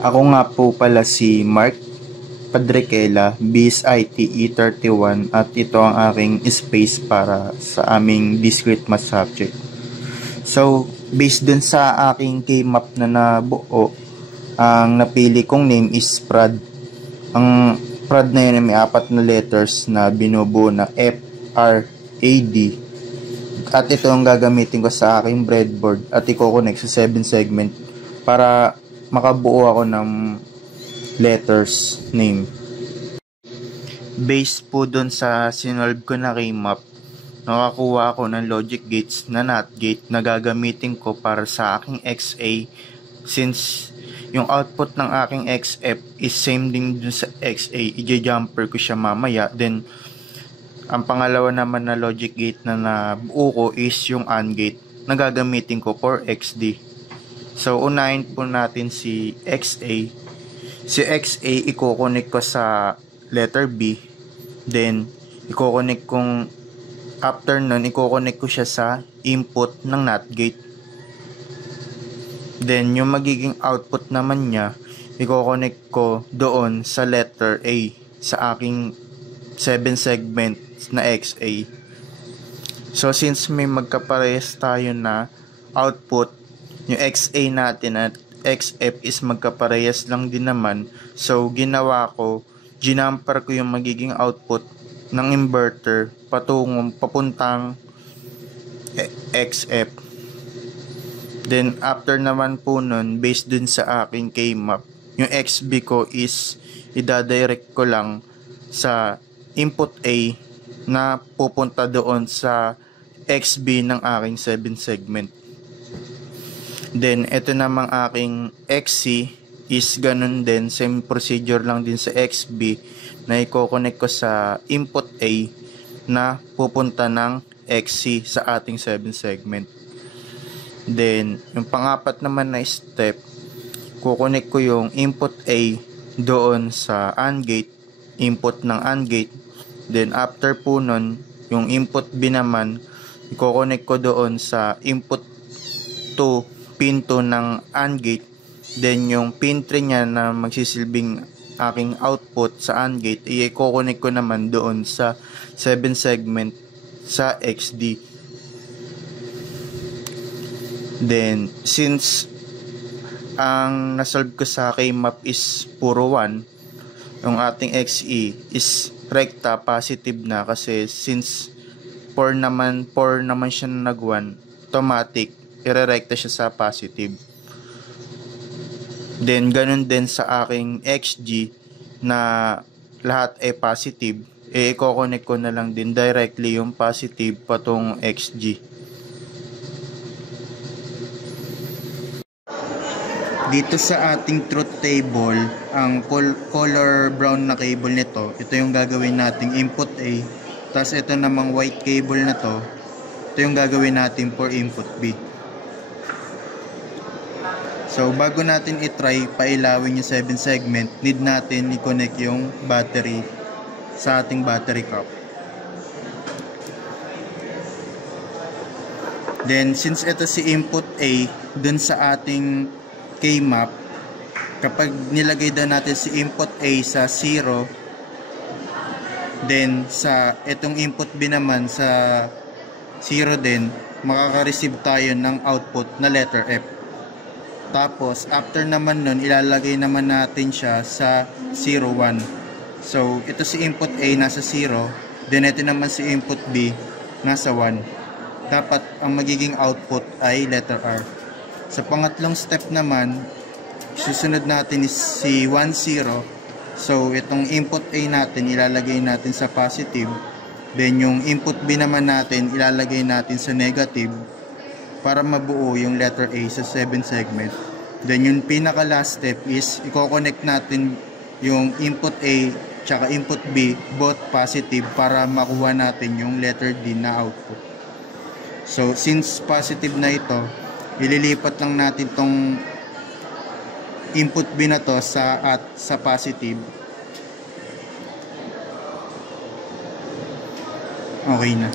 Ako nga po pala si Mark Padrequela, BIS IT E31 at ito ang aking space para sa aming discrete math subject. So, based dun sa aking K-map na nabuo, ang napili kong name is Prad. Ang Prad na yun ay may 4 na letters na binubuo na F, R, A, D. At ito ang gagamitin ko sa aking breadboard at i-connect sa 7 segment para makabuo ako ng letters name. Based po dun sa sinolve ko na K-map, nakakuha ako ng logic gates na NOT gate na gagamitin ko para sa aking XA, since yung output ng aking XF is same din dun sa XA, i-jumper ko siya mamaya. Then ang pangalawa naman na logic gate na nabuo ko is yung AND gate na gagamitin ko for XD. So unahin po natin si XA. Si XA i-connect ko sa letter B, then i-connect kong after nun, i-connect ko siya sa input ng NOT gate. Then, yung magiging output naman niya, i-connect ko doon sa letter A sa aking 7 segments na XA. So, since may magkaparehas tayo na output, yung XA natin at XF is magkaparehas lang din naman. So, ginawa ko, ginamper ko yung magiging output ng inverter papuntang XF. Then after naman po nun, based dun sa aking K-map, yung XB ko is idadirect ko lang sa input A na pupunta doon sa XB ng aking 7 segment. Then ito namang aking XC is ganun din, same procedure lang din sa XB na i-connect ko sa input A na pupunta ng XC sa ating 7 segment. Then, yung pang-apat naman na step, kukonek ko yung input A doon sa AND gate, input ng AND gate. Then, after po nun, yung input B naman, i-connect ko doon sa input 2, pin 2 ng AND gate. Then, yung pin 3 niya na magsisilbing aking output sa AND gate, i-connect ko naman doon sa 7 segment sa XD. Then, since ang nasolve ko sa K-map is puro 1, yung ating XE is rekta, positive na, kasi since 4 naman siya na nag-1, automatic, irerekta siya sa positive. Then, ganun din sa aking XG na lahat ay positive, i-connect ko na lang din directly yung positive patong XG. Dito sa ating truth table, ang color brown na cable nito, ito yung gagawin nating input A. Tapos ito namang white cable na to, ito yung gagawin natin for input B. So, bago natin i-try pailawin yung 7 segment, need natin i-connect yung battery sa ating battery cap. Then, since ito si input A, dun sa ating K-map, kapag nilagay daw natin si input A sa 0, then sa itong input B naman sa 0 din, makaka-receive tayo ng output na letter F. Tapos, after naman nun, ilalagay naman natin siya sa 0, 1. So, ito si input A nasa 0, then ito naman si input B nasa 1. Dapat, ang magiging output ay letter R. Sa pangatlong step naman, susunod natin is si 1, 0. So, itong input A natin, ilalagay natin sa positive. Then, yung input B naman natin, ilalagay natin sa negative, para mabuo yung letter A sa 7 segment. Then yung pinaka last step is i-connect natin yung input A tsaka input B both positive para makuha natin yung letter D na output. So since positive na ito, ililipat lang natin tong input B na to sa positive. Okay na.